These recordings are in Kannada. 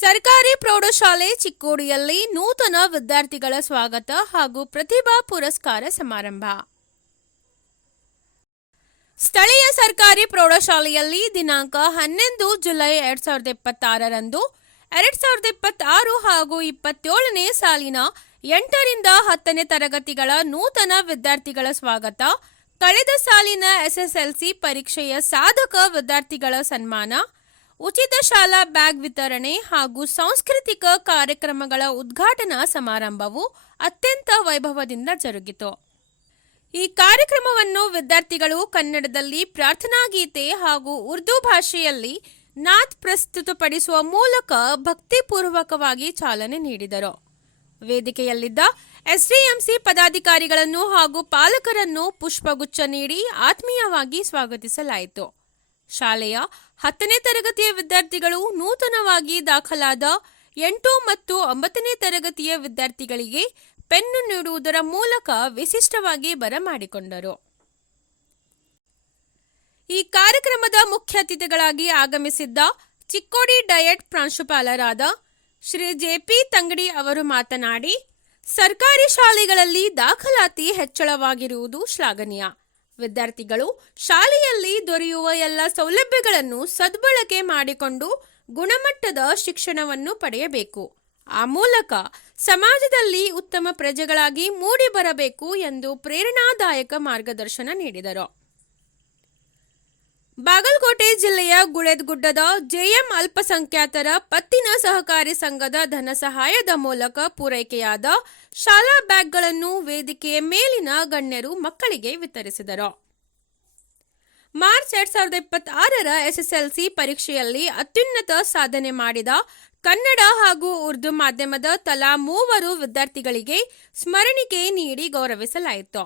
ಸರ್ಕಾರಿ ಪ್ರೌಢಶಾಲೆ ಚಿಕ್ಕೋಡಿಯಲ್ಲಿ ನೂತನ ವಿದ್ಯಾರ್ಥಿಗಳ ಸ್ವಾಗತ ಹಾಗೂ ಪ್ರತಿಭಾ ಪುರಸ್ಕಾರ ಸಮಾರಂಭ. ಸ್ಥಳೀಯ ಸರ್ಕಾರಿ ಪ್ರೌಢಶಾಲೆಯಲ್ಲಿ ದಿನಾಂಕ 11 ಜುಲೈ 2026ರಂದು 2026 ಹಾಗೂ 27ನೇ ಸಾಲಿನ 8ರಿಂದ 10ನೇ ತರಗತಿಗಳ ನೂತನ ವಿದ್ಯಾರ್ಥಿಗಳ ಸ್ವಾಗತ, ಕಳೆದ ಸಾಲಿನ SSLC ಪರೀಕ್ಷೆಯ ಸಾಧಕ ವಿದ್ಯಾರ್ಥಿಗಳ ಸನ್ಮಾನ, ಉಚಿತ ಶಾಲಾ ಬ್ಯಾಗ್ ವಿತರಣೆ ಹಾಗೂ ಸಾಂಸ್ಕೃತಿಕ ಕಾರ್ಯಕ್ರಮಗಳ ಉದ್ಘಾಟನಾ ಸಮಾರಂಭವು ಅತ್ಯಂತ ವೈಭವದಿಂದ ಜರುಗಿತು. ಈ ಕಾರ್ಯಕ್ರಮವನ್ನು ವಿದ್ಯಾರ್ಥಿಗಳು ಕನ್ನಡದಲ್ಲಿ ಪ್ರಾರ್ಥನಾ ಗೀತೆ ಹಾಗೂ ಉರ್ದು ಭಾಷೆಯಲ್ಲಿ ನಾತ್ ಪ್ರಸ್ತುತಪಡಿಸುವ ಮೂಲಕ ಭಕ್ತಿಪೂರ್ವಕವಾಗಿ ಚಾಲನೆ ನೀಡಿದರು. ವೇದಿಕೆಯಲ್ಲಿದ್ದ SDMC ಪದಾಧಿಕಾರಿಗಳನ್ನು ಹಾಗೂ ಪಾಲಕರನ್ನು ಪುಷ್ಪಗುಚ್ಛ ನೀಡಿ ಆತ್ಮೀಯವಾಗಿ ಸ್ವಾಗತಿಸಲಾಯಿತು. ಶಾಲೆಯ 10ನೇ ತರಗತಿಯ ವಿದ್ಯಾರ್ಥಿಗಳು ನೂತನವಾಗಿ ದಾಖಲಾದ 8 ಮತ್ತು 9ನೇ ತರಗತಿಯ ವಿದ್ಯಾರ್ಥಿಗಳಿಗೆ ಪೆನ್ನು ನೀಡುವುದರ ಮೂಲಕ ವಿಶಿಷ್ಟವಾಗಿ ಬರಮಾಡಿಕೊಂಡರು. ಈ ಕಾರ್ಯಕ್ರಮದ ಮುಖ್ಯ ಅತಿಥಿಗಳಾಗಿ ಆಗಮಿಸಿದ್ದ ಚಿಕ್ಕೋಡಿ ಡಯಟ್ ಪ್ರಾಂಶುಪಾಲರಾದ ಶ್ರೀ JP ತಂಗಡಿ ಅವರು ಮಾತನಾಡಿ, ಸರ್ಕಾರಿ ಶಾಲೆಗಳಲ್ಲಿ ದಾಖಲಾತಿ ಹೆಚ್ಚಳವಾಗಿರುವುದು ಶ್ಲಾಘನೀಯ. ವಿದ್ಯಾರ್ಥಿಗಳು ಶಾಲೆಯಲ್ಲಿ ದೊರೆಯುವ ಎಲ್ಲ ಸೌಲಭ್ಯಗಳನ್ನು ಸದ್ಬಳಕೆ ಮಾಡಿಕೊಂಡು ಗುಣಮಟ್ಟದ ಶಿಕ್ಷಣವನ್ನು ಪಡೆಯಬೇಕು. ಆ ಮೂಲಕ ಸಮಾಜದಲ್ಲಿ ಉತ್ತಮ ಪ್ರಜೆಗಳಾಗಿ ಮೂಡಿ ಬರಬೇಕು ಎಂದು ಪ್ರೇರಣಾದಾಯಕ ಮಾರ್ಗದರ್ಶನ ನೀಡಿದರು. ಬಾಗಲಕೋಟೆ ಜಿಲ್ಲೆಯ ಗುಳೇದಗುಡ್ಡದ JM ಅಲ್ಪಸಂಖ್ಯಾತರ ಪತ್ತಿನ ಸಹಕಾರಿ ಸಂಘದ ಧನ ಸಹಾಯದ ಮೂಲಕ ಪೂರೈಕೆಯಾದ ಶಾಲಾ ಬ್ಯಾಗ್ಗಳನ್ನು ವೇದಿಕೆಯ ಮೇಲಿನ ಗಣ್ಯರು ಮಕ್ಕಳಿಗೆ ವಿತರಿಸಿದರು. ಮಾರ್ಚ್ 2026ರ SSLC ಪರೀಕ್ಷೆಯಲ್ಲಿ ಅತ್ಯುನ್ನತ ಸಾಧನೆ ಮಾಡಿದ ಕನ್ನಡ ಹಾಗೂ ಉರ್ದು ಮಾಧ್ಯಮದ ತಲಾ 3 ವಿದ್ಯಾರ್ಥಿಗಳಿಗೆ ಸ್ಮರಣಿಕೆ ನೀಡಿ ಗೌರವಿಸಲಾಯಿತು.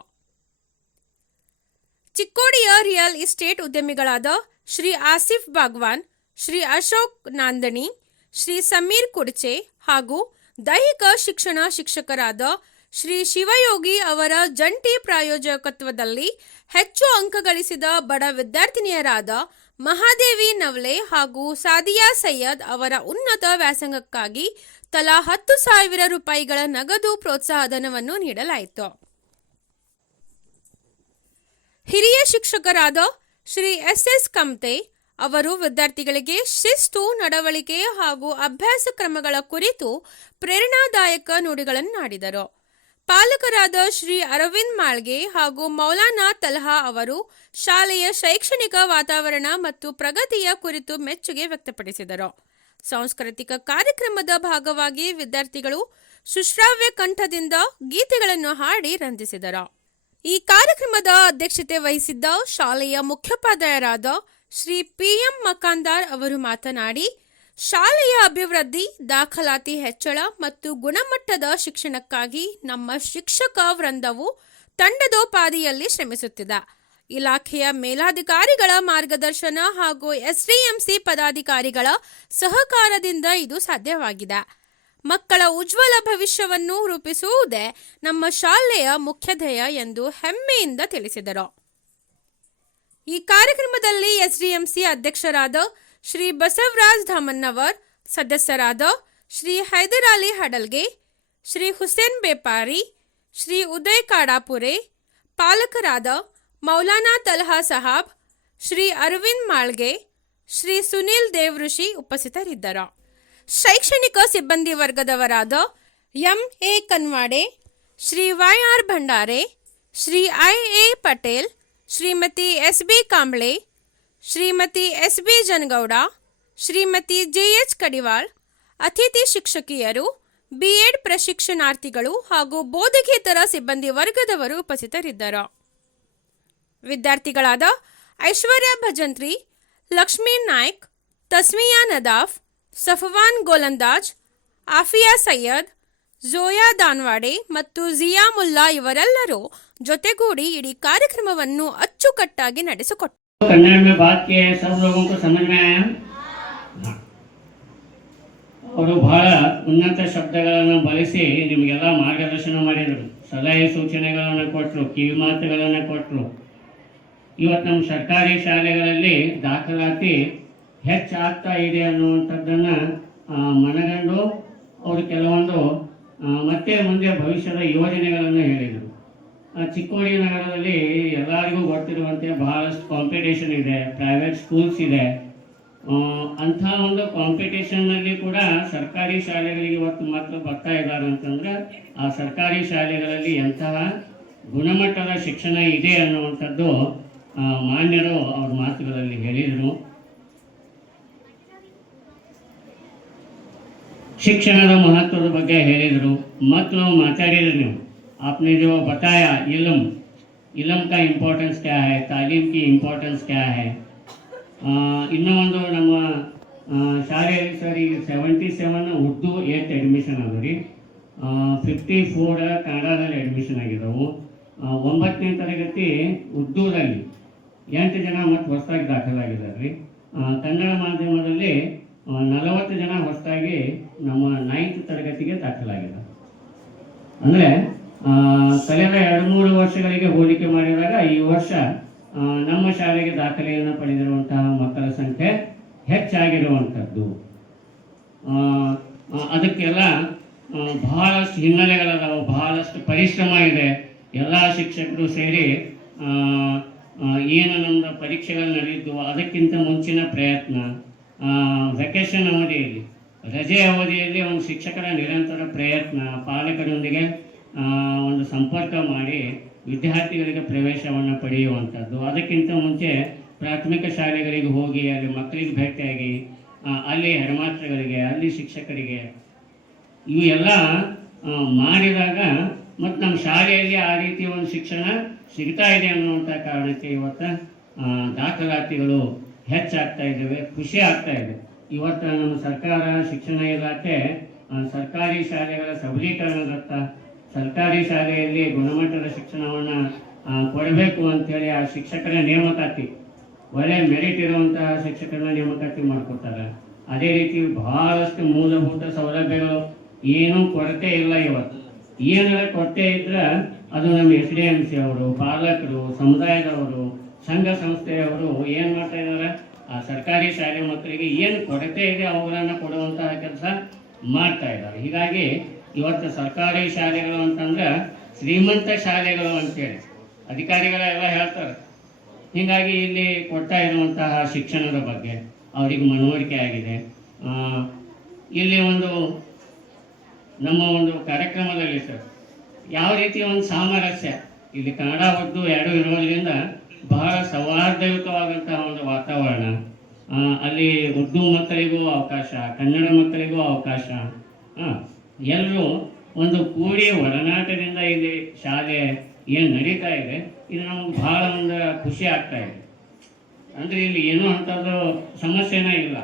ಚಿಕ್ಕೋಡಿಯ ರಿಯಲ್ ಎಸ್ಟೇಟ್ ಉದ್ಯಮಿಗಳಾದ ಶ್ರೀ ಆಸಿಫ್ ಬಾಗ್ವಾನ್, ಶ್ರೀ ಅಶೋಕ್ ನಾಂದಣಿ, ಶ್ರೀ ಸಮೀರ್ ಕುಡ್ಚೆ ಹಾಗೂ ದೈಹಿಕ ಶಿಕ್ಷಣ ಶಿಕ್ಷಕರಾದ ಶ್ರೀ ಶಿವಯೋಗಿ ಅವರ ಜಂಟಿ ಪ್ರಾಯೋಜಕತ್ವದಲ್ಲಿ ಹೆಚ್ಚು ಅಂಕ ಗಳಿಸಿದ ಬಡ ವಿದ್ಯಾರ್ಥಿನಿಯರಾದ ಮಹಾದೇವಿ ನವಲೆ ಹಾಗೂ ಸಾದಿಯಾ ಸೈಯದ್ ಅವರ ಉನ್ನತ ವ್ಯಾಸಂಗಕ್ಕಾಗಿ ತಲಾ 10,000 ರೂಪಾಯಿಗಳ ನಗದು ಪ್ರೋತ್ಸಾಹಧನವನ್ನು ನೀಡಲಾಯಿತು. ಹಿರಿಯ ಶಿಕ್ಷಕರಾದ ಶ್ರೀ SS ಕಮ್ತೆ ಅವರು ವಿದ್ಯಾರ್ಥಿಗಳಿಗೆ ಶಿಸ್ತು, ನಡವಳಿಕೆ ಹಾಗೂ ಅಭ್ಯಾಸ ಕ್ರಮಗಳ ಕುರಿತು ಪ್ರೇರಣಾದಾಯಕ ನುಡಿಗಳನ್ನಾಡಿದರು. ಪಾಲಕರಾದ ಶ್ರೀ ಅರವಿಂದ್ ಮಾಳ್ಗೆ ಹಾಗೂ ಮೌಲಾನಾ ತಲ್ಹಾ ಅವರು ಶಾಲೆಯ ಶೈಕ್ಷಣಿಕ ವಾತಾವರಣ ಮತ್ತು ಪ್ರಗತಿಯ ಕುರಿತು ಮೆಚ್ಚುಗೆ ವ್ಯಕ್ತಪಡಿಸಿದರು. ಸಾಂಸ್ಕೃತಿಕ ಕಾರ್ಯಕ್ರಮದ ಭಾಗವಾಗಿ ವಿದ್ಯಾರ್ಥಿಗಳು ಸುಶ್ರಾವ್ಯ ಕಂಠದಿಂದ ಗೀತೆಗಳನ್ನು ಹಾಡಿ ರಂಜಿಸಿದರು. ಈ ಕಾರ್ಯಕ್ರಮದ ಅಧ್ಯಕ್ಷತೆ ವಹಿಸಿದ್ದ ಶಾಲೆಯ ಮುಖ್ಯೋಪಾಧ್ಯಾಯರಾದ ಶ್ರೀ PM ಮಕಾಂದಾರ್ ಅವರು ಮಾತನಾಡಿ, ಶಾಲೆಯ ಅಭಿವೃದ್ಧಿ, ದಾಖಲಾತಿ ಹೆಚ್ಚಳ ಮತ್ತು ಗುಣಮಟ್ಟದ ಶಿಕ್ಷಣಕ್ಕಾಗಿ ನಮ್ಮ ಶಿಕ್ಷಕ ವೃಂದವು ತಂಡದೋಪಾದಿಯಲ್ಲಿ ಶ್ರಮಿಸುತ್ತಿದೆ. ಇಲಾಖೆಯ ಮೇಲಾಧಿಕಾರಿಗಳ ಮಾರ್ಗದರ್ಶನ ಹಾಗೂ SDMC ಪದಾಧಿಕಾರಿಗಳ ಸಹಕಾರದಿಂದ ಇದು ಸಾಧ್ಯವಾಗಿದೆ. ಮಕ್ಕಳ ಉಜ್ವಲ ಭವಿಷ್ಯವನ್ನು ರೂಪಿಸುವುದೇ ನಮ್ಮ ಶಾಲೆಯ ಮುಖ್ಯ ಧ್ಯೇಯ ಎಂದು ಹೆಮ್ಮೆಯಿಂದ ತಿಳಿಸಿದರು. ಈ ಕಾರ್ಯಕ್ರಮದಲ್ಲಿ SDMC ಅಧ್ಯಕ್ಷರಾದ ಶ್ರೀ ಬಸವರಾಜ್ ಧಾಮನ್ನವರ್, ಸದಸ್ಯರಾದ ಶ್ರೀ ಹೈದರ್ ಅಲಿ ಹಡಲ್ಗೆ, ಶ್ರೀ ಹುಸೇನ್ ಬೇಪಾರಿ, ಶ್ರೀ ಉದಯ್ ಕಾಡಾಪುರೆ, ಪಾಲಕರಾದ ಮೌಲಾನಾ ತಲ್ಹಾ ಸಾಹಬ್, ಶ್ರೀ ಅರವಿಂದ್ ಮಾಳ್ಗೆ, ಶ್ರೀ ಸುನೀಲ್ ದೇವಋಷಿ ಉಪಸ್ಥಿತರಿದ್ದರು. ಶೈಕ್ಷಣಿಕ ಸಿಬ್ಬಂದಿ ವರ್ಗದವರಾದ MA ಕನ್ವಾಡೆ, Shri YR Bhandare, Shri IA Patel, Shrimati SB Kamble, Shrimati SB ಜನಗೌಡ, Shrimati JH Kadiwal, ಅತಿಥಿ ಶಿಕ್ಷಕಿಯರು, B.Ed ಪ್ರಶಿಕ್ಷಣಾರ್ಥಿಗಳು ಹಾಗೂ ಬೋಧಕೇತರ ಸಿಬ್ಬಂದಿ ವರ್ಗದವರು ಉಪಸ್ಥಿತರಿದ್ದರು. ವಿದ್ಯಾರ್ಥಿಗಳಾದ ಐಶ್ವರ್ಯ ಭಜಂತ್ರಿ, ಲಕ್ಷ್ಮೀ ನಾಯ್ಕ್, ತಸ್ಮಿಯಾ ನದಾಫ್, ಸಫವಾನ್ ಗೋಲಂದಾಜ್, ಆಫಿಯಾ ಸೈಯದ್, ಝೋಯಾ ದಾನ್ವಾಡೆ ಮತ್ತು ಜಿಯಾ ಮುಲ್ಲಾ ಇವರೆಲ್ಲರೂ ಜೊತೆಗೂಡಿ ಇಡೀ ಕಾರ್ಯಕ್ರಮವನ್ನು ಅಚ್ಚುಕಟ್ಟಾಗಿ ನಡೆಸಿಕೊಟ್ಟರು. ಅವರು ಬಹಳ ಉನ್ನತ ಶಬ್ದಗಳನ್ನು ಬಳಸಿ ನಿಮಗೆಲ್ಲ ಮಾರ್ಗದರ್ಶನ ಮಾಡಿದರು, ಸಲಹೆ ಸೂಚನೆಗಳನ್ನು ಕೊಟ್ಟರು, ಕಿವಿ ಮಾತುಗಳನ್ನು ಕೊಟ್ಟರು. ಇವತ್ತು ನಮ್ಮ ಸರ್ಕಾರಿ ಶಾಲೆಗಳಲ್ಲಿ ದಾಖಲಾತಿ ಹೆಚ್ಚಾಗ್ತಾ ಇದೆ ಅನ್ನುವಂಥದ್ದನ್ನು ಮನಗಂಡು ಅವರು ಕೆಲವೊಂದು ಮತ್ತೆ ಮುಂದೆ ಭವಿಷ್ಯದ ಯೋಜನೆಗಳನ್ನು ಹೇಳಿದರು. ಚಿಕ್ಕೋಡಿ ನಗರದಲ್ಲಿ ಎಲ್ಲರಿಗೂ ಗೊತ್ತಿರುವಂತೆ ಬಹಳಷ್ಟು ಕಾಂಪಿಟೇಷನ್ ಇದೆ, ಪ್ರೈವೇಟ್ ಸ್ಕೂಲ್ಸ್ ಇದೆ. ಅಂಥ ಒಂದು ಕಾಂಪಿಟೇಷನ್ನಲ್ಲಿ ಕೂಡ ಸರ್ಕಾರಿ ಶಾಲೆಗಳಿಗೆ ಇವತ್ತು ಮಕ್ಕಳು ಬರ್ತಾ ಇದ್ದಾರೆ ಅಂತಂದರೆ ಆ ಸರ್ಕಾರಿ ಶಾಲೆಗಳಲ್ಲಿ ಎಂತಹ ಗುಣಮಟ್ಟದ ಶಿಕ್ಷಣ ಇದೆ ಅನ್ನುವಂಥದ್ದು ಮಾನ್ಯರು ಅವ್ರ ಮಾತುಗಳಲ್ಲಿ ಹೇಳಿದರು. ಶಿಕ್ಷಣದ ಮಹತ್ವದ ಬಗ್ಗೆ ಹೇಳಿದರು. ಮಕ್ಕಳು ಮಾತಾಡಿದ್ರು ನೀವು, आपने जो बताया इलम का इम्पोर्टेंस क्या है, तालीम की इम्पोर्टेंस क्या है. ಇನ್ನೂ ಒಂದು ನಮ್ಮ ಶಾಲೆಯಲ್ಲಿ ಸರ್ ಈಗ 77 ಉರ್ದು 8 ಅಡ್ಮಿಷನ್ ಅದ ರೀ, 54 ಕನ್ನಡದಲ್ಲಿ ಅಡ್ಮಿಷನ್ ಆಗಿದ್ದವು. 9ನೇ ತರಗತಿ ಉರ್ದುದಲ್ಲಿ 8 ಜನ ಮತ್ತು ಹೊಸದಾಗಿ ದಾಖಲಾಗಿದ್ದಾರೆ ರೀ. ಕನ್ನಡ ಮಾಧ್ಯಮದಲ್ಲಿ 40 ಜನ ಹೊಸದಾಗಿ ನಮ್ಮ 9th ತರಗತಿಗೆ ದಾಖಲಾಗಿದ್ದಾರೆ. ಅಂದರೆ ಕಳೆದ 2-3 ವರ್ಷಗಳಿಗೆ ಹೋಲಿಕೆ ಮಾಡಿದಾಗ ಈ ವರ್ಷ ನಮ್ಮ ಶಾಲೆಗೆ ದಾಖಲೆಯನ್ನು ಪಡೆದಿರುವಂತಹ ಮಕ್ಕಳ ಸಂಖ್ಯೆ ಹೆಚ್ಚಾಗಿರುವಂಥದ್ದು. ಅದಕ್ಕೆಲ್ಲ ಬಹಳಷ್ಟು ಹಿನ್ನೆಲೆಗಳದಾವು, ಬಹಳಷ್ಟು ಪರಿಶ್ರಮ ಇದೆ. ಎಲ್ಲ ಶಿಕ್ಷಕರು ಸೇರಿ ಏನು ನಮ್ಮದು ಪರೀಕ್ಷೆಗಳು ನಡೆಯಿತು ಅದಕ್ಕಿಂತ ಮುಂಚಿನ ಪ್ರಯತ್ನ, ವೆಕೇಷನ್ ಅವಧಿಯಲ್ಲಿ, ರಜೆ ಅವಧಿಯಲ್ಲಿ ಒಂದು ಶಿಕ್ಷಕರ ನಿರಂತರ ಪ್ರಯತ್ನ, ಪಾಲಕರೊಂದಿಗೆ ಒಂದು ಸಂಪರ್ಕ ಮಾಡಿ ವಿದ್ಯಾರ್ಥಿಗಳಿಗೆ ಪ್ರವೇಶವನ್ನು ಪಡೆಯುವಂಥದ್ದು. ಅದಕ್ಕಿಂತ ಮುಂಚೆ ಪ್ರಾಥಮಿಕ ಶಾಲೆಗಳಿಗೆ ಹೋಗಿ ಅಲ್ಲಿ ಮಕ್ಕಳಿಗೆ ಭೇಟಿಯಾಗಿ ಅಲ್ಲಿ ಹೆಡ್ಮಾಸ್ಟರ್ಗಳಿಗೆ, ಅಲ್ಲಿ ಶಿಕ್ಷಕರಿಗೆ ಇವು ಎಲ್ಲ ಮಾಡಿದಾಗ ಮತ್ತು ನಮ್ಮ ಶಾಲೆಯಲ್ಲಿ ಆ ರೀತಿಯ ಒಂದು ಶಿಕ್ಷಣ ಸಿಗ್ತಾ ಇದೆ ಅನ್ನುವಂಥ ಕಾರಣಕ್ಕೆ ಇವತ್ತು ದಾಖಲಾತಿಗಳು ಹೆಚ್ಚಾಗ್ತಾ ಇದ್ದಾವೆ, ಖುಷಿ ಆಗ್ತಾ ಇದೆ. ಇವತ್ತು ನಮ್ಮ ಸರ್ಕಾರ, ಶಿಕ್ಷಣ ಇಲಾಖೆ ಸರ್ಕಾರಿ ಶಾಲೆಗಳ ಸಬಲೀಕರಣದತ್ತ, ಸರ್ಕಾರಿ ಶಾಲೆಯಲ್ಲಿ ಗುಣಮಟ್ಟದ ಶಿಕ್ಷಣವನ್ನು ಕೊಡಬೇಕು ಅಂಥೇಳಿ ಆ ಶಿಕ್ಷಕರ ನೇಮಕಾತಿ, ಒಳ್ಳೆ ಮೆರಿಟ್ ಇರುವಂತಹ ಶಿಕ್ಷಕರನ್ನ ನೇಮಕಾತಿ ಮಾಡ್ಕೊತಾರೆ. ಅದೇ ರೀತಿ ಬಹಳಷ್ಟು ಮೂಲಭೂತ ಸೌಲಭ್ಯಗಳು ಏನೂ ಕೊರತೆ ಇಲ್ಲ. ಇವತ್ತು ಏನಾರ ಕೊರತೆ ಇದ್ರೆ ಅದು ನಮ್ಮ SDMC ಅವರು, ಪಾಲಕರು, ಸಮುದಾಯದವರು, ಸಂಘ ಸಂಸ್ಥೆಯವರು ಏನು ಮಾಡ್ತಾ ಇದ್ದಾರೆ, ಆ ಸರ್ಕಾರಿ ಶಾಲೆ ಮಕ್ಕಳಿಗೆ ಏನು ಕೊರತೆ ಇದೆ ಅವುಗಳನ್ನು ಕೊಡುವಂತಹ ಕೆಲಸ ಮಾಡ್ತಾ ಇದ್ದಾರೆ. ಹೀಗಾಗಿ ಇವತ್ತು ಸರ್ಕಾರಿ ಶಾಲೆಗಳು ಅಂತಂದ್ರೆ ಶ್ರೀಮಂತ ಶಾಲೆಗಳು ಅಂತೇಳಿ ಅಧಿಕಾರಿಗಳೆಲ್ಲ ಹೇಳ್ತಾರೆ. ಹೀಗಾಗಿ ಇಲ್ಲಿ ಕೊಡ್ತಾ ಇರುವಂತಹ ಶಿಕ್ಷಣದ ಬಗ್ಗೆ ಅವರಿಗೆ ಮನವರಿಕೆ ಆಗಿದೆ. ಇಲ್ಲಿ ಒಂದು ನಮ್ಮ ಒಂದು ಕಾರ್ಯಕ್ರಮದಲ್ಲಿ ಸರ್ ಯಾವ ರೀತಿ ಒಂದು ಸಾಮರಸ್ಯ, ಇಲ್ಲಿ ಕನ್ನಡ ಉರ್ದು ಎರಡೂ ಇರೋದ್ರಿಂದ ಬಹಳ ಸೌಹಾರ್ದಯುತವಾದಂತಹ ಒಂದು ವಾತಾವರಣ. ಅಲ್ಲಿ ಉರ್ದು ಮಕ್ಕಳಿಗೂ ಅವಕಾಶ, ಕನ್ನಡ ಮಕ್ಕಳಿಗೂ ಅವಕಾಶ, ಎಲ್ಲರೂ ಒಂದು ಕೂಡಿ ಒಡನಾಟದಿಂದ ಇಲ್ಲಿ ಶಾಲೆ ಏನು ನಡೀತಾ ಇದೆ, ಇದು ನಮಗೆ ಭಾಳ ಒಂದು ಖುಷಿ ಆಗ್ತಾ ಇದೆ. ಅಂದರೆ ಇಲ್ಲಿ ಏನೂ ಅಂಥದ್ದು ಸಮಸ್ಯೆನೇ ಇಲ್ಲ.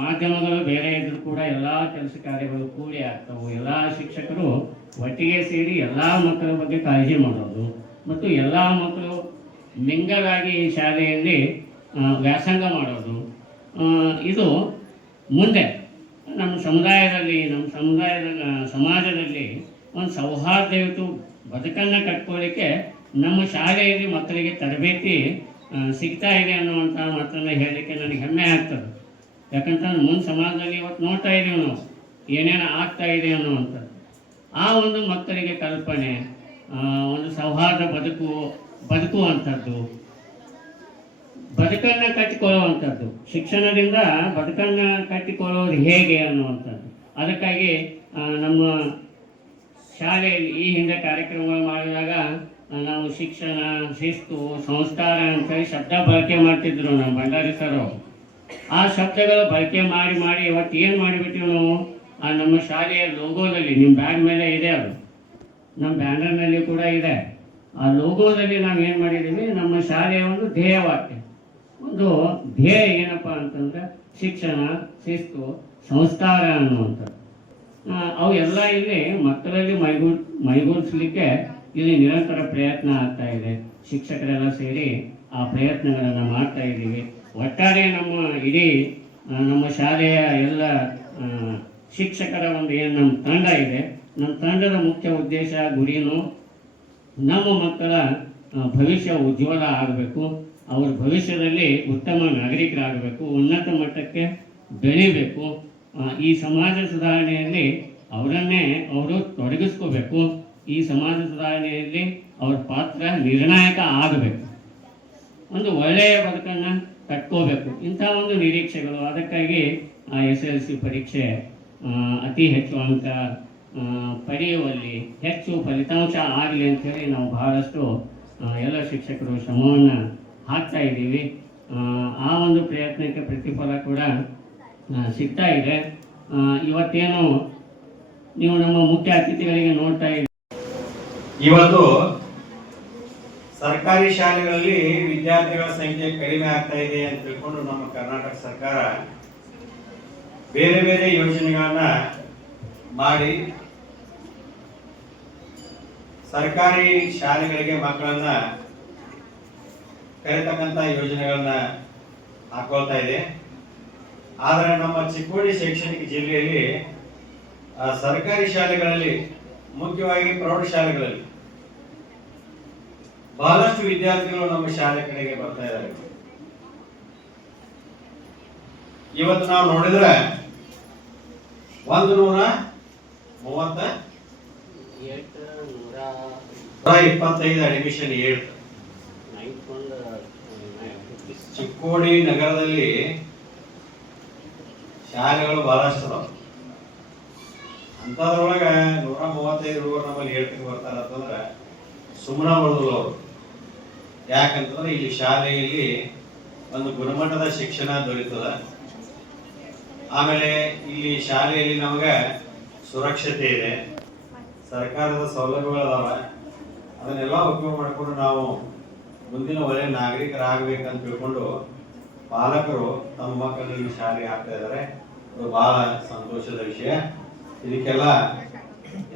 ಮಾಧ್ಯಮಗಳು ಬೇರೆ ಇದ್ರೂ ಕೂಡ ಎಲ್ಲ ಕೆಲಸ ಕಾರ್ಯಗಳು ಕೂಡಿ ಆಗ್ತವೆ. ಎಲ್ಲ ಶಿಕ್ಷಕರು ಒಟ್ಟಿಗೆ ಸೇರಿ ಎಲ್ಲ ಮಕ್ಕಳ ಬಗ್ಗೆ ಕಾಳಜಿ ಮಾಡೋದು ಮತ್ತು ಎಲ್ಲ ಮಕ್ಕಳು ಮಿಂಗಲಾಗಿ ಈ ಶಾಲೆಯಲ್ಲಿ ವ್ಯಾಸಂಗ ಮಾಡೋದು, ಇದು ಮುಂದೆ ನಮ್ಮ ಸಮುದಾಯದಲ್ಲಿ, ಸಮಾಜದಲ್ಲಿ ಒಂದು ಸೌಹಾರ್ದಯುತ ಬದುಕನ್ನು ಕಟ್ಕೊಳ್ಳಿಕ್ಕೆ ನಮ್ಮ ಶಾಲೆಯಲ್ಲಿ ಮಕ್ಕಳಿಗೆ ತರಬೇತಿ ಸಿಗ್ತಾ ಇದೆ ಅನ್ನುವಂಥ ಮಾತನ್ನು ಹೇಳಲಿಕ್ಕೆ ನನಗೆ ಹೆಮ್ಮೆ ಆಗ್ತದೆ. ಯಾಕಂತಂದ್ರೆ ಮುಂದೆ ಸಮಾಜದಲ್ಲಿ ಇವತ್ತು ನೋಡ್ತಾ ಇದ್ದೀವಿ ನಾವು ಏನೇನು ಆಗ್ತಾ ಇದೆ ಅನ್ನುವಂಥದ್ದು. ಆ ಒಂದು ಮಕ್ಕಳಿಗೆ ಕಲ್ಪನೆ, ಒಂದು ಸೌಹಾರ್ದ ಬದುಕುವಂಥದ್ದು, ಬದುಕನ್ನು ಕಟ್ಟಿಕೊಳ್ಳುವಂಥದ್ದು, ಶಿಕ್ಷಣದಿಂದ ಬದುಕನ್ನು ಕಟ್ಟಿಕೊಳ್ಳೋದು ಹೇಗೆ ಅನ್ನುವಂಥದ್ದು. ಅದಕ್ಕಾಗಿ ನಮ್ಮ ಶಾಲೆಯಲ್ಲಿ ಈ ಹಿಂದೆ ಕಾರ್ಯಕ್ರಮಗಳು ಮಾಡಿದಾಗ ನಾವು ಶಿಕ್ಷಣ, ಶಿಸ್ತು, ಸಂಸ್ಕಾರ ಅಂತೇಳಿ ಶಬ್ದ ಬಳಕೆ ಮಾಡ್ತಿದ್ರು ನಮ್ಮ ಭಂಡಾರಿ ಸರ್. ಆ ಶಬ್ದಗಳು ಬಳಕೆ ಮಾಡಿ ಇವತ್ತು ಏನು ಮಾಡಿಬಿಟ್ಟಿವಿ ನಾವು, ನಮ್ಮ ಶಾಲೆಯ ಲೋಗೋದಲ್ಲಿ, ನಿಮ್ಮ ಬ್ಯಾಗ್ ಮೇಲೆ ಇದೆ, ಅದು ನಮ್ಮ ಬ್ಯಾನರ್ನಲ್ಲಿ ಕೂಡ ಇದೆ. ಆ ಲೋಗೋದಲ್ಲಿ ನಾವು ಏನು ಮಾಡಿದ್ದೀವಿ, ನಮ್ಮ ಶಾಲೆಯ ಒಂದು ಧ್ಯೇಯವಾಕ್ಯ, ಒಂದು ಧ್ಯೇಯ ಏನಪ್ಪ ಅಂತಂದ್ರೆ ಶಿಕ್ಷಣ, ಶಿಸ್ತು, ಸಂಸ್ಕಾರ ಅನ್ನುವಂಥದ್ದು. ಅವು ಎಲ್ಲ ಇಲ್ಲಿ ಮಕ್ಕಳಲ್ಲಿ ಮೈಗೂಡಿಸ್ಲಿಕ್ಕೆ ಇಲ್ಲಿ ನಿರಂತರ ಪ್ರಯತ್ನ ಆಗ್ತಾ ಇದೆ. ಶಿಕ್ಷಕರೆಲ್ಲ ಸೇರಿ ಆ ಪ್ರಯತ್ನಗಳನ್ನು ಮಾಡ್ತಾ ಇದ್ದೀವಿ. ಒಟ್ಟಾರೆ ನಮ್ಮ ಇಡೀ ನಮ್ಮ ಶಾಲೆಯ ಎಲ್ಲ ಶಿಕ್ಷಕರ ಒಂದು ಏನು ನಮ್ಮ ತಂಡ ಇದೆ, ನಮ್ಮ ತಂಡದ ಮುಖ್ಯ ಉದ್ದೇಶ, ಗುರಿನೂ ನಮ್ಮ ಮಕ್ಕಳ ಭವಿಷ್ಯ ಉಜ್ವಲ ಆಗಬೇಕು, ಅವ್ರ ಭವಿಷ್ಯದಲ್ಲಿ ಉತ್ತಮ ನಾಗರಿಕರಾಗಬೇಕು, ಉನ್ನತ ಮಟ್ಟಕ್ಕೆ ಬೆಳಿಬೇಕು. ಈ ಸಮಾಜ ಸುಧಾರಣೆಯಲ್ಲಿ ಅವರನ್ನೇ ಅವರು ತೊಡಗಿಸ್ಕೋಬೇಕು. ಈ ಸಮಾಜ ಸುಧಾರಣೆಯಲ್ಲಿ ಅವ್ರ ಪಾತ್ರ ನಿರ್ಣಾಯಕ ಆಗಬೇಕು. ಒಂದು ಒಳ್ಳೆಯ ಬದುಕನ್ನು ಕಟ್ಕೋಬೇಕು. ಇಂಥ ಒಂದು ನಿರೀಕ್ಷೆಗಳು. ಅದಕ್ಕಾಗಿ SLC ಪರೀಕ್ಷೆ ಅತಿ ಹೆಚ್ಚು ಅಂಕ ಪಡೆಯುವಲ್ಲಿ ಹೆಚ್ಚು ಫಲಿತಾಂಶ ಆಗಲಿ ಅಂಥೇಳಿ ನಾವು ಬಹಳಷ್ಟು ಎಲ್ಲ ಶಿಕ್ಷಕರು ಶ್ರಮವನ್ನು ಹಾಕ್ತಾ ಇದ್ದೀವಿ. ಆ ಒಂದು ಪ್ರಯತ್ನಕ್ಕೆ ಪ್ರತಿಫಲ ಕೂಡ ಸಿಗ್ತಾ ಇದೆ. ಇವತ್ತೇನು ನೀವು ನಮ್ಮ ಮುಖ್ಯ ಅತಿಥಿಗಳಿಗೆ ನೋಡ್ತಾ ಇದ್ದೀವಿ. ಇವತ್ತು ಸರ್ಕಾರಿ ಶಾಲೆಗಳಲ್ಲಿ ವಿದ್ಯಾರ್ಥಿಗಳ ಸಂಖ್ಯೆ ಕಡಿಮೆ ಆಗ್ತಾ ಇದೆ ಅಂತ ತಿಳ್ಕೊಂಡು ನಮ್ಮ ಕರ್ನಾಟಕ ಸರ್ಕಾರ ಬೇರೆ ಬೇರೆ ಯೋಜನೆಗಳನ್ನ ಮಾಡಿ ಸರ್ಕಾರಿ ಶಾಲೆಗಳಿಗೆ ಮಕ್ಕಳನ್ನ ಕರೆತಕ್ಕಂತ ಯೋಜನೆಗಳನ್ನ ಹಾಕೊಳ್ತಾ ಇದೆ. ಆದರೆ ನಮ್ಮ ಚಿಕ್ಕೋಡಿ ಶೈಕ್ಷಣಿಕ ಜಿಲ್ಲೆಯಲ್ಲಿ ಸರ್ಕಾರಿ ಶಾಲೆಗಳಲ್ಲಿ, ಮುಖ್ಯವಾಗಿ ಪ್ರೌಢಶಾಲೆಗಳಲ್ಲಿ ಬಹಳಷ್ಟು ವಿದ್ಯಾರ್ಥಿಗಳು ನಮ್ಮ ಶಾಲೆ ಕಡೆಗೆ ಬರ್ತಾ ಇದ್ದಾರೆ. ಇವತ್ತು ನಾವು ನೋಡಿದ್ರೆ 125 ಅಡ್ಮಿಷನ್ 8 ಚಿಕ್ಕೋಡಿ ನಗರದಲ್ಲಿ ಶಾಲೆಗಳು ಬಹಳಷ್ಟು ಅದಾವ. ಅಂತದ್ರೊಳಗೆ 135 ಹುಡುಗರು ನಮ್ಮಲ್ಲಿ ಹೇಳ್ತಿಗೆ ಬರ್ತಾರೆ ಅಂತಂದ್ರೆ ಸುಮ್ಮನೆ ಬರೋದಿಲ್ಲ ಅವರು. ಯಾಕಂತಂದ್ರೆ ಇಲ್ಲಿ ಶಾಲೆಯಲ್ಲಿ ಒಂದು ಗುಣಮಟ್ಟದ ಶಿಕ್ಷಣ ದೊರೀತದ. ಆಮೇಲೆ ಇಲ್ಲಿ ಶಾಲೆಯಲ್ಲಿ ನಮಗೆ ಸುರಕ್ಷತೆ ಇದೆ, ಸರ್ಕಾರದ ಸೌಲಭ್ಯಗಳು ಅದಾವ. ಅದನ್ನೆಲ್ಲ ಉಪಯೋಗ ಮಾಡಿಕೊಂಡು ನಾವು ಮುಂದಿನ ಒಳ್ಳೆಯ ನಾಗರಿಕರಾಗಬೇಕಂತ ತಿಳ್ಕೊಂಡು ಪಾಲಕರು ತಮ್ಮ ಮಕ್ಕಳನ್ನು ಶಾಲೆಗೆ ಹಾಕ್ತಾ ಇದ್ದಾರೆ. ಅದು ಬಹಳ ಸಂತೋಷದ ವಿಷಯ. ಇದಕ್ಕೆಲ್ಲ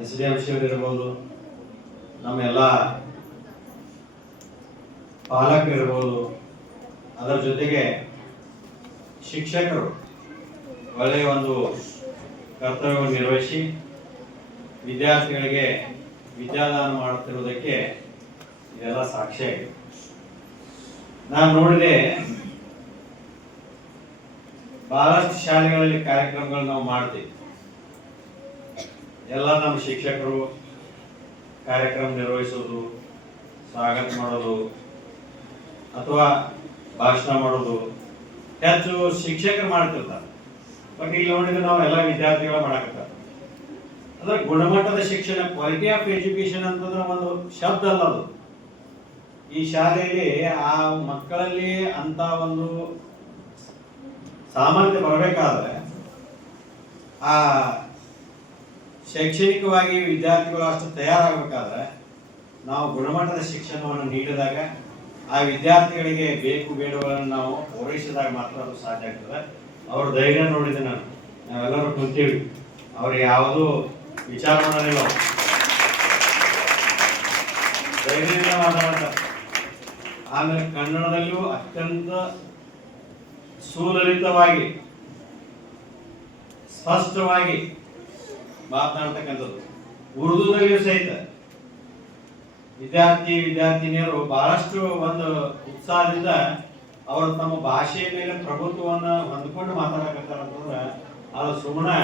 SDM ಇರ್ಬೋದು, ನಮ್ಮೆಲ್ಲ ಪಾಲಕರಿರ್ಬೋದು, ಅದರ ಜೊತೆಗೆ ಶಿಕ್ಷಕರು ಒಳ್ಳೆಯ ಒಂದು ಕರ್ತವ್ಯವನ್ನು ನಿರ್ವಹಿಸಿ ವಿದ್ಯಾರ್ಥಿಗಳಿಗೆ ವಿದ್ಯಾದಾನ ಮಾಡುತ್ತಿರುವುದಕ್ಕೆ ಇದೆಲ್ಲ ಸಾಕ್ಷಿಯಾಗಿದೆ. ನಾನು ನೋಡಿದೆ ಬಹಳಷ್ಟು ಶಾಲೆಗಳಲ್ಲಿ ಕಾರ್ಯಕ್ರಮಗಳು ನಾವು ಮಾಡ್ತೀವಿ. ಎಲ್ಲ ನಮ್ಮ ಶಿಕ್ಷಕರು ಕಾರ್ಯಕ್ರಮ ನಿರ್ವಹಿಸೋದು, ಸ್ವಾಗತ ಮಾಡೋದು ಅಥವಾ ಭಾಷಣ ಮಾಡೋದು ಹೆಚ್ಚು ಶಿಕ್ಷಕರು ಮಾಡ್ತಿರ್ತಾರೆ. ಬಟ್ ಇಲ್ಲಿ ನೋಡಿದ್ರೆ ನಾವು ಎಲ್ಲ ವಿದ್ಯಾರ್ಥಿಗಳು ಮಾಡಕತ್ತಾರೆ. ಅಂದ್ರೆ ಗುಣಮಟ್ಟದ ಶಿಕ್ಷಣ, ಕ್ವಾಲಿಟಿ ಆಫ್ ಎಜುಕೇಶನ್ ಅಂತಂದ್ರೆ ಒಂದು ಶಬ್ದ ಅಲ್ಲ ಅದು. ಈ ಶಾಲೆಯಲ್ಲಿ ಆ ಮಕ್ಕಳಲ್ಲಿ ಅಂತ ಒಂದು ಸಾಮರ್ಥ್ಯ ಬರಬೇಕಾದ್ರೆ ಆ ಶೈಕ್ಷಣಿಕವಾಗಿ ವಿದ್ಯಾರ್ಥಿಗಳು ಅಷ್ಟು ತಯಾರಾಗಬೇಕಾದ್ರೆ ನಾವು ಗುಣಮಟ್ಟದ ಶಿಕ್ಷಣವನ್ನು ನೀಡಿದಾಗ ಆ ವಿದ್ಯಾರ್ಥಿಗಳಿಗೆ ಬೇಕು ಬೇಡಗಳನ್ನು ನಾವು ಪೂರೈಸಿದಾಗ ಮಾತ್ರ ಅದು ಸಾಧ್ಯ ಆಗ್ತದೆ. ಅವ್ರ ಧೈರ್ಯ ನೋಡಿದೆ ನಾವೆಲ್ಲರೂ ಕುಂತೀವಿ, ಅವ್ರು ಯಾವುದೂ ವಿಚಾರ ಮಾಡೋದಿಲ್ಲ, ಧೈರ್ಯದಿಂದ ಮಾತಾಡ್ತಾರೆ. ಆಮೇಲೆ ಕನ್ನಡದಲ್ಲಿಯೂ ಅತ್ಯಂತ ಸುಲಲಿತವಾಗಿ ಸ್ಪಷ್ಟವಾಗಿ ಮಾತನಾಡ್ತಕ್ಕಂಥದ್ದು. ಉರ್ದುದಲ್ಲಿಯೂ ಸಹಿತ ವಿದ್ಯಾರ್ಥಿನಿಯರು ಬಹಳಷ್ಟು ಒಂದು ಉತ್ಸಾಹದಿಂದ ಅವರು ತಮ್ಮ ಭಾಷೆಯ ಮೇಲೆ ಪ್ರಭುತ್ವವನ್ನು ಹೊಂದ್ಕೊಂಡು ಮಾತಾಡಕತ್ತಾರ ಅಂತಂದ್ರೆ ಅದು ಸುಮ್ಮನೆ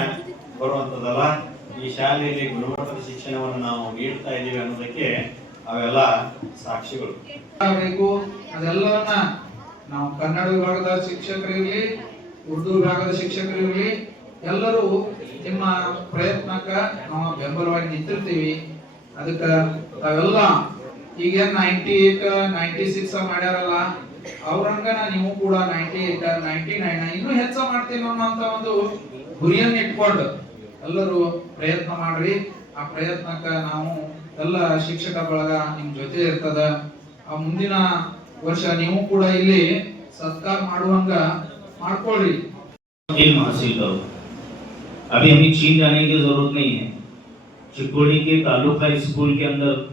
ಬರುವಂಥದ್ದಲ್ಲ. ಈ ಶಾಲೆಯಲ್ಲಿ ಗುಣಮಟ್ಟದ ಶಿಕ್ಷಣವನ್ನು ನಾವು ನೀಡ್ತಾ ಇದ್ದೀವಿ ಅನ್ನೋದಕ್ಕೆ ಅವೆಲ್ಲ ಸಾಕ್ಷಿಗಳು. ಅದೆಲ್ಲವನ್ನ ನಾವು ಕನ್ನಡ ವಿಭಾಗದ ಶಿಕ್ಷಕರಿರ್ಲಿ, ಉರ್ದು ವಿಭಾಗದ ಶಿಕ್ಷಕರಿರ್ಲಿ, ಎಲ್ಲರೂ ನಿಮ್ಮ ಪ್ರಯತ್ನಕ್ಕ ನಾವು ಬೆಂಬಲವಾಗಿ ನಿಂತಿರ್ತೀವಿ. ಅದಕ್ಕ ತಾವೆಲ್ಲ ಈಗ 98, 96 ಮಾಡ್ಯಾರಲ್ಲ, ಅವ್ರಂಗ ನೀವು ಕೂಡ 98, 99 ಇನ್ನೂ ಹೆಚ್ಚ ಮಾಡ್ತೀವಿ ಅನ್ನೋಂತ ಒಂದು ಗುರಿಯನ್ನು ಇಟ್ಕೊಂಡು ಎಲ್ಲರೂ ಪ್ರಯತ್ನ ಮಾಡ್ರಿ. ಆ ಪ್ರಯತ್ನಕ್ಕ ನಾವು ಎಲ್ಲ ಶಿಕ್ಷಕ ಬಳಗ ನಿಮ್ ಜೊತೆ ಇರ್ತದ. ಆ ಮುಂದಿನ ವರ್ಷ ನೀವು ಕೂಡ ಇಲ್ಲಿ ಸತ್ಕಾರ ಮಾಡುವಂಗ ಮಾಡ್ಕೊಳ್ರಿ. इल्म हासिल करो। अभी हमें चीन जाने की जरूरत नहीं है। चिकोड़ी के तालुका स्कूल के अंदर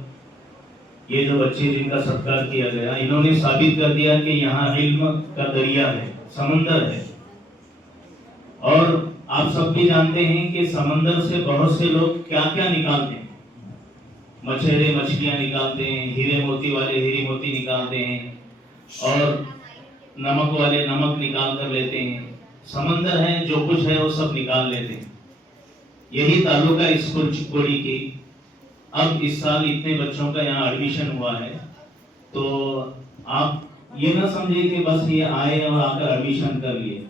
ये जो बच्चे जिनका सत्कार किया गया, इन्होंने साबित कर दिया कि यहाँ इल्म का दरिया है, समंदर है। और आप सब भी जानते हैं कि समंदर से बहुत से लोग क्या क्या निकालते हैं। मछेरे मछलियां निकालते हैं, हीरे मोती वाले हीरे मोती निकालते हैं, और नमक वाले नमक निकाल कर लेते हैं। समंदर है, जो कुछ है वो सब निकाल लेते हैं। यही तालुका स्कूल चिकोड़ी की अब इस साल इतने बच्चों का यहाँ एडमिशन हुआ है, तो आप ये ना समझिए कि बस ये आए और आकर एडमिशन कर लिए,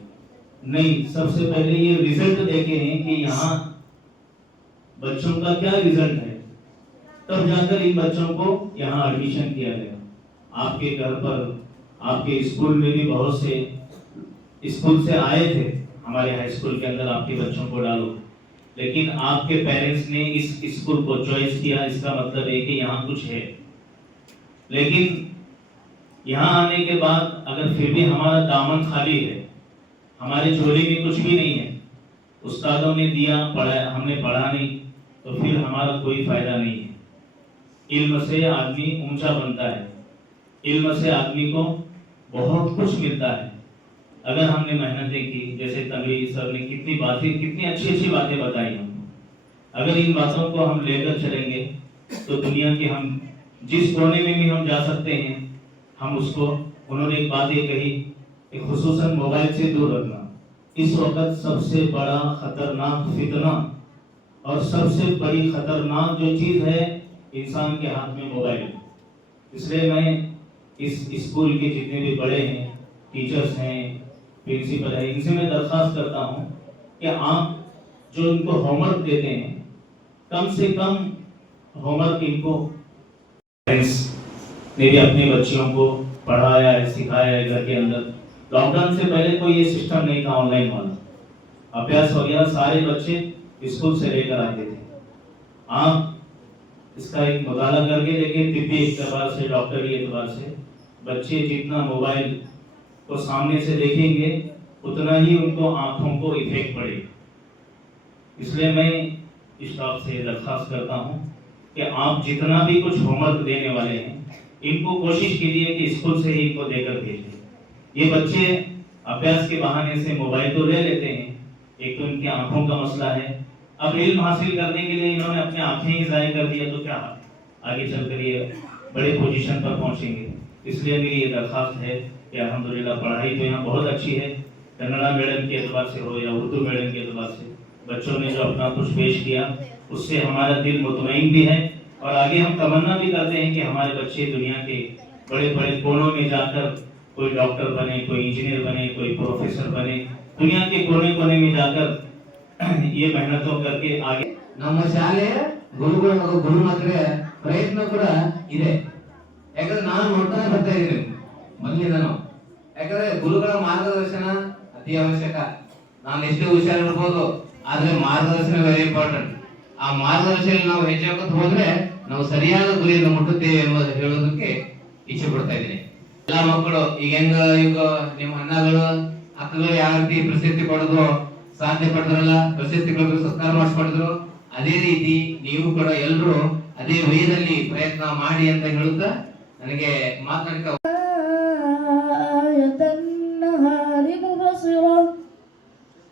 नहीं, सबसे पहले ये रिजल्ट देखे हैं कि यहाँ बच्चों का क्या रिजल्ट है, तब जाकर इन बच्चों को यहाँ एडमिशन किया गया। आपके घर पर, आपके स्कूल में भी बहुत से स्कूल से आए थे, हमारे हाई स्कूल के अंदर आपके बच्चों को डालो, लेकिन आपके पेरेंट्स ने इस स्कूल को चॉइस किया, इसका मतलब है कि यहाँ कुछ है। लेकिन यहाँ आने के बाद अगर फिर भी हमारा दामन खाली है, हमारे झोले में कुछ भी नहीं है, उस्तादों ने दिया, पढ़ा, हमने पढ़ा नहीं, तो फिर हमारा कोई फायदा नहीं है। इल्म से आदमी ऊंचा बनता है, इल्म से आदमी को बहुत कुछ मिलता है। अगर हमने मेहनतें की, जैसे तनवीर सर ने कितनी बातें, कितनी अच्छी अच्छी बातें बताई हमको, अगर इन बातों को हम लेकर चलेंगे तो दुनिया के हम जिस कोने में भी हम जा सकते हैं, हम उसको, उन्होंने एक बात ये कही कि खुसूसन मोबाइल से दूर रखना। इस वक्त सबसे बड़ा खतरनाक फितना और सबसे बड़ी खतरनाक जो चीज है इंसान के हाथ में मोबाइल। इसलिए मैं इस स्कूल के जितने भी बड़े हैं, टीचर्स हैं, प्रिंसिपल है, इनसे मैं दरख्वास्त करता हूँ कि आप जो इनको होमवर्क देते हैं, कम से कम होमवर्क इनको, पेरेंट्स ने भी अपने बच्चियों को पढ़ाया है, सिखाया है घर के अंदर। लॉकडाउन से पहले कोई ये सिस्टम नहीं था ऑनलाइन वाला, अभ्यास वगैरह सारे बच्चे स्कूल से लेकर आते थे। आप इसका एक मुताला करके देखें, तिब्बी एतबार से, डॉक्टरी एतबार से, बच्चे जितना मोबाइल को सामने से देखेंगे उतना ही उनको आंखों को इफेक्ट पड़ेगा। इसलिए मैं स्टाफ से दरख्वास्त करता हूँ कि आप जितना भी कुछ होमवर्क देने वाले हैं, इनको कोशिश कीजिए कि स्कूल से ही इनको देकर भेजें। ये बच्चे अभ्यास के बहाने से मोबाइल तो ले लेते हैं, एक तो इनकी आंखों का मसला है। अब इल्म हासिल करने के लिए इन्होंने अपने आंखें ही ज़ाया कर दिया, तो क्या आगे चलकर ये बड़े पोजीशन पर पहुंचेंगे। इसलिए मेरी ये दरख्वास्त है कि अल्हम्दुलिल्लाह पढ़ाई तो यहाँ बहुत अच्छी है, कन्नड़ा मीडियम के एतबार से हो या उर्दू मीडियम के एतबार से, बच्चों ने जो अपना कुछ पेश किया उससे हमारा दिल मुतमईन भी है, और आगे हम तमन्ना भी करते हैं कि हमारे बच्चे दुनिया के बड़े बड़े कोनों में जाकर कोई डॉक्टर बने, कोई इंजीनियर बने, कोई प्रोफेसर बने, दुनिया के कोने कोने में जाकर ये मेहनतों करके आगे। ನಮ್ಮ ಶಾಲೆ ಗುರುಗಳು ಹಾಗೂ ಗುರುಮಾತ್ರೆ ಪ್ರಯತ್ನ ಕೂಡ ಇದೆ. ಯಾಕಂದ್ರೆ ನಾನು ನೋಡ್ತಾನೆ ಬರ್ತಾ ಇದ್ದೀನಿ ಮೊದಲಿಂದನು. ಯಾಕಂದ್ರೆ ಗುರುಗಳ ಮಾರ್ಗದರ್ಶನ ಅತಿ ಅವಶ್ಯಕ. ನಾನು ಎಷ್ಟೇ ಹುಷಾರಿರ್ಬೋದು, ಆದ್ರೆ ಮಾರ್ಗದರ್ಶನ ವೆರಿ ಇಂಪಾರ್ಟೆಂಟ್. ಆ ಮಾರ್ಗದರ್ಶನ ನಾವು ಹೆಜ್ಜೆ ಹಾಕೋದು ಹೋದ್ರೆ ನಾವು ಸರಿಯಾದ ಗುರಿಯನ್ನು ಮುಟ್ಟುತ್ತೇವೆ ಎಂಬುದು ಹೇಳೋದಕ್ಕೆ ಇಚ್ಛೆ ಪಡ್ತಾ ಇದ್ದೀನಿ. ಎಲ್ಲ ಮಕ್ಕಳು ಈಗ ನಿಮ್ಮ ಅಣ್ಣಗಳು ಅಕ್ಕಗಳು ಯಾವ ರೀತಿ ಪ್ರಶಸ್ತಿ ಪಡೆದ್ರು, ಸಾಧನೆ ಪಡೆದ್ರಲ್ಲ, ಪ್ರಶಸ್ತಿಗಳು ಸತ್ಕಾರ ಮಾಡಿಸ್ಕೊಂಡಿದ್ರು, ಅದೇ ರೀತಿ ನೀವು ಕೂಡ ಎಲ್ಲರೂ ಅದೇ ವೇದಲ್ಲಿ ಪ್ರಯತ್ನ ಮಾಡಿ ಅಂತ ಹೇಳುತ್ತಾ ನನಗೆ ಮಾತನಾಡಕ್ಕೆ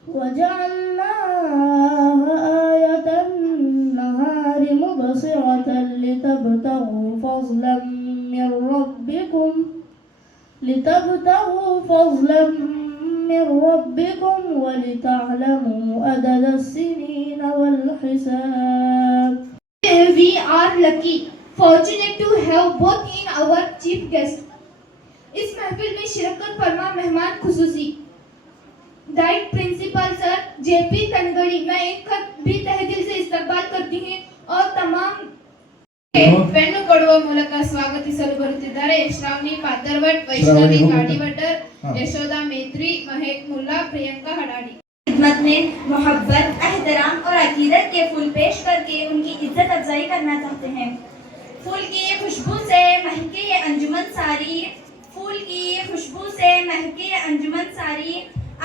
وجعلنا آية النهار مبصرة لتبتغوا فضلا من ربكم ولتعلموا عدد السنين والحساب. We are lucky, fortunate to have both in our chief guest. इस महफिल में शिरकत फरमा मेहमान खुसूसी डाइट प्रिंसिपल सर जेपी तनगड़ी, मैं इनका भी तहे दिल से इस्तकबाल करती हूँ और तमाम ಬೆನ್ನು ಕೊಡುವ ಮೂಲಕ ಸ್ವಾಗತಿಸಲು ಬರುತ್ತಿದ್ದಾರೆ ಶ್ರಾವಣಿ ಪಾತರ್ವಟ್, ವೈಷ್ಣವಿ ಗಾಡಿವಟರ್, यशोदा मेत्री, महेक मुल्ला, प्रियंका हडाडी। खिदमत में मोहब्बत, एहतराम और अकीदत के फूल पेश करके उनकी इज्जत अफजाई करना चाहते हैं। फूल की खुशबू से महके ये अंजुमन सारी, फूल की खुशबू से महके ये अंजुमन सारी,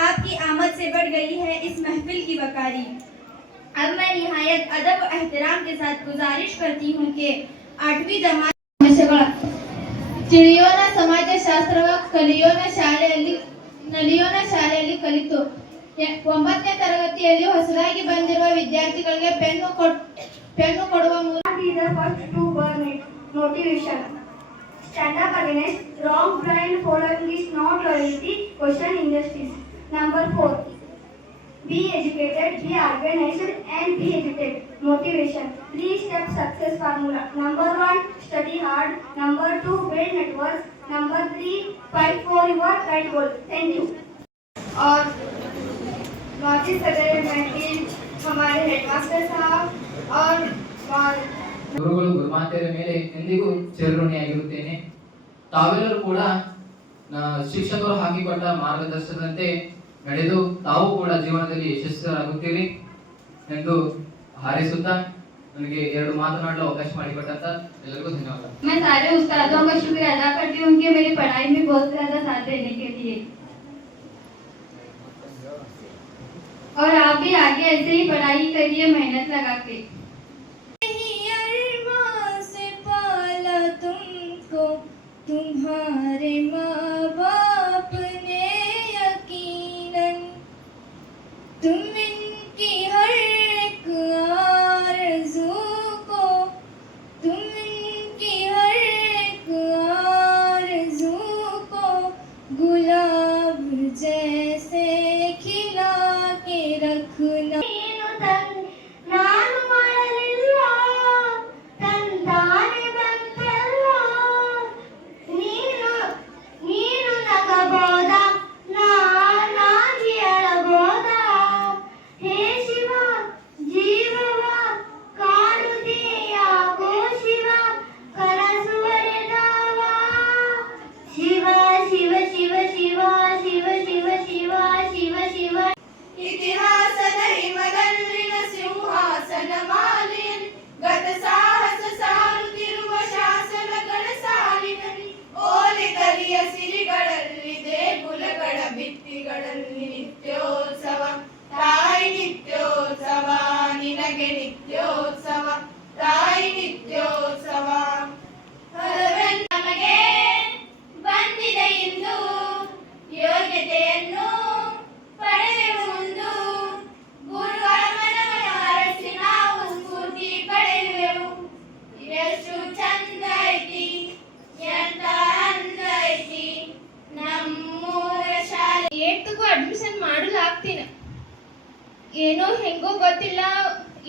आपकी आमद से बढ़ गई है इस महफिल की वकारी। अब मैं निहायत अदब और एहतराम के साथ गुजारिश करती हूँ कि 8वीं जमात ತಿಳಿಯೋಣ ಸಮಾಜಶಾಸ್ತ್ರವ ಕಲಿಯೋಣ ಶಾಲೆಯಲ್ಲಿ ಕಲಿತು 9ನೇ ತರಗತಿಯಲ್ಲಿ ಹೊಸದಾಗಿ ಬಂದಿರುವ ವಿದ್ಯಾರ್ಥಿಗಳಿಗೆ ಪೆನ್ನು ಕೊಡುವ ಮೂಲಕ motivation. Stand up against wrong, blind following is not loyalty, question injustice. Number 4. Be educated, be organized, and be educated. Motivation. 3-step success formula. Number 1, study hard. Number 2, build networks. Number 3, fight for your right goal. Thank you. और नोटिस सदर महफिल हमारे हेडमास्टर साहब और ಗುರುಗಳು ಗುರುಮಾತೆಯರ ಮೇಲೆ ಎಂದಿಗೂ ಚಿರಋಣಿಯಾಗಿರುತ್ತೇನೆ. ತಾವೆಲ್ಲರೂ ಕೂಡ ಶಿಕ್ಷಕರು ಹಾಕಿಕೊಟ್ಟ ಮಾರ್ಗದರ್ಶನದಂತೆ ನಡೆದು ತಾವು ಕೂಡ ಜೀವನದಲ್ಲಿ ಯಶಸ್ವಿಯಾಗುತ್ತೀರಿ ಎಂದು ಹಾರೈಸುತ್ತಾ ನನಗೆ 2 ಮಾತನಾಡಲು ಅವಕಾಶ ಮಾಡಿಕೊಟ್ಟಂತ ಎಲ್ಲರಿಗೂ ಧನ್ಯವಾದ. मैं सारे उस्तादों का शुक्रिया अदा करती हूँ कि मेरी पढ़ाई में बहुत ज्यादा साथ देने के लिए, और आप भी आगे ऐसे ही पढ़ाई करिए मेहनत लगा के. से पाला तुमको तुम्हारे माँ बाप ने यकीनन, तुम इनकी हर एक आरज़ू को, तुम इनकी हर एक आरज़ू को गुलाब जैसे खिला के रखना. ನಾನು ಮಾಡಲಿಲ್ಲ ತಂದಾನೆ ಬಂತಲ್ಲ, ನೀನು ನಗಬೋದ ನಾನಾಗಿ ಅಳಬೋದ, ಹೇ ಶಿವ ಜೀವವ ಕಾಡುತ್ತೀಯಾಗೋ ಶಿವ ಕನಸುವರೆದಾವ, ಶಿವ ಶಿವ ಶಿವ ಶಿವ ಶಿವ ಶಿವ ಶಿವ ಶಿವ ಶಿವ. ಇತಿಹಾಸದ ಹಿಮದಲ್ಲಿನ ಸಿಂಹಾಸನ ಮಾಲೆಯಲ್ಲಿ ಗತ ಸಾಹಸ ಸಾರುತ್ತಿರುವ ಶಾಸನಗಳ ಸಾಲಿನಲ್ಲಿ, ಓಲೆ ಕರಿಯ ಸಿರಿಗಳಲ್ಲಿ ದೇಗುಲಗಳ ಭಿತ್ತಿಗಳಲ್ಲಿ ನಿತ್ಯೋತ್ಸವ ತಾಯಿ ನಿತ್ಯೋತ್ಸವ, ನಿನಗೆ ನಿತ್ಯೋತ್ಸವ ತಾಯಿ ನಿತ್ಯೋತ್ಸವ. ನಮಗೆ ಬಂದಿದೆ ಇಂದು ಯೋಗ್ಯತೆಯನ್ನು ಪಡೆಯುವ ಮುಂದು, ಗುರುಗಳ ಮನವನ್ನು ಅರಸಿ ನಾವು ಸ್ಫೂರ್ತಿ ಪಡೆಯುವೆವು. ಎಷ್ಟು ಚಂದ ಐತಿ ಎಂತ ಅಂದ ಐತಿ ನಮ್ಮೂರ ಶಾಲೆ. 8ಗೂ ಅಡ್ಮಿಷನ್ ಮಾಡಲು ಆಗ್ತೀನಿ, ಏನೋ ಹೆಂಗೋ ಗೊತ್ತಿಲ್ಲ,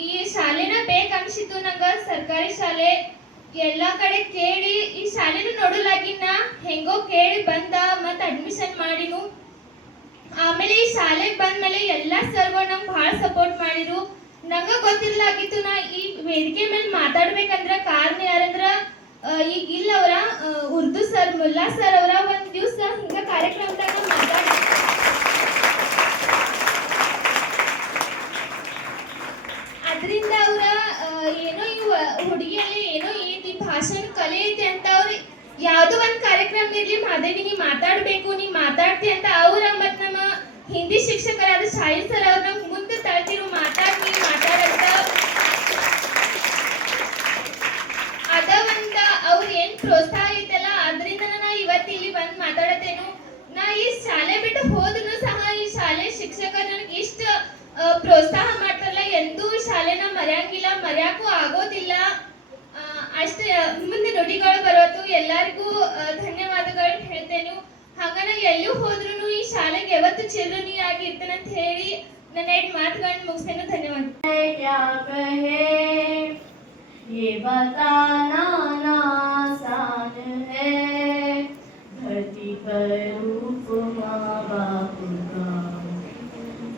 ಈ ಶಾಲೆನ ಬೇಕನ್ಸಿತ್ತು ನಂಗೆ. ಸರ್ಕಾರಿ ಶಾಲೆ ಎಲ್ಲ ಕಡೆ ಕೇಳಿ ಈ ಶಾಲೆನ ನೋಡಲಾಗಿನ, ಹೆಂಗೋ ಕೇಳಿ ಬಂದ ಮತ್ತು ಅಡ್ಮಿಷನ್ ಮಾಡಿನು. ಆಮೇಲೆ ಈ ಶಾಲೆಗೆ ಬಂದ್ಮೇಲೆ ಎಲ್ಲ ಸರ್ಗಳು ನಂಗೆ ಭಾಳ ಸಪೋರ್ಟ್ ಮಾಡಿರು. ನಂಗೆ ಗೊತ್ತಿರ್ಲಾಗಿತ್ತು ನಾ ಈ ವೇದಿಕೆ ಮೇಲೆ ಮಾತಾಡ್ಬೇಕಂದ್ರೆ ಕಾರಣ ಯಾರಂದ್ರೆ ಈಗ ಇಲ್ಲ ಅವರ ಉರ್ದು ಸರ್ ಮುಲ್ಲಾ ಸರ್ ಅವರ ಒಂದು ದಿವಸ ಹಿಂಗೆ ಕಾರ್ಯಕ್ರಮದಾಗ ಮಾತಾಡಿ ಅದರಿಂದ ಅವರ ಏನೋ ಈ ಹುಡುಗಿಯಲ್ಲಿ ಏನೋ ಈ ಭಾಷಣ ಕಲೆ ಐತೆ ಅಂತ ಅವ್ರು ಯಾವುದೋ ಒಂದು ಕಾರ್ಯಕ್ರಮ ಇರಲಿ ಮಾದೇವಿ ನೀ ಮಾತಾಡಬೇಕು ನೀ ಮಾತಾಡ್ತಿ ಅಂತ ಅವ್ರ ಮತ್ತು ನಮ್ಮ ಹಿಂದಿ ಶಿಕ್ಷಕರಾದ ಶಾಹಿದ್ ಸರ್ ಅವ್ರ ನಮ್ಗೆ ಮುಂದೆ ತಳ್ತಿರು ಮಾತಾಡ್ತಿ ಮಾತಾಡಂತ. ಅದ ಒಂದು ಅವ್ರು ಏನು ಪ್ರೋತ್ಸಾಹ ಐತಲ್ಲ ಅದರಿಂದ ನಾ ಇವತ್ತು ಇಲ್ಲಿ ಬಂದು ಮಾತಾಡತ್ತೇನು. ನಾ ಈ ಶಾಲೆ ಬಿಟ್ಟು ಹೋದ್ರೂ ಸಹ ಈ ಶಾಲೆ ಶಿಕ್ಷಕರು ನನಗೆ ಇಷ್ಟು ಪ್ರೋತ್ಸಾಹ ಮಾಡ್ತಾರಲ್ಲ, ಎಂದೂ ಶಾಲೆನ ಮರೆಯಂಗಿಲ್ಲ, ಮರೆಯಕ್ಕೂ ಆಗೋದಿಲ್ಲ. ಅಷ್ಟೇ ಮುಂದೆ ನುಡಿಗಳು ಬರೋದು. ಎಲ್ಲರಿಗೂ ಧನ್ಯವಾದಗಳು ಹೇಳ್ತೇನೆ. ಹಾಗಾನ ಎಲ್ಲೂ ಹೋದ್ರೂ ಈ ಶಾಲೆಗೆ ಯಾವತ್ತು ಚಿರಋಣಿಯಾಗಿ ಇರ್ತೇನೆ ಅಂತ ಹೇಳಿ ನನ್ನ 2 ಮಾತುಗಳನ್ನು ಮುಗಿಸ್ತೇನೆ. ಧನ್ಯವಾದ. ये बताना आसान है, धरती पर रूप माँ बाप का,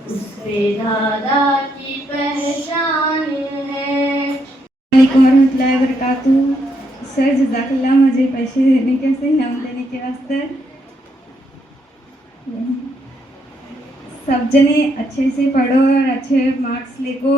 उस पे दादा की पहचान है. वालेकुम warahmatullahi wabarakatuh. सर जज़ाकल्लाह मुझे पैसे देने के से इनाम देने के वास्ते. सब जने अच्छे से पढ़ो और अच्छे मार्क्स लेको.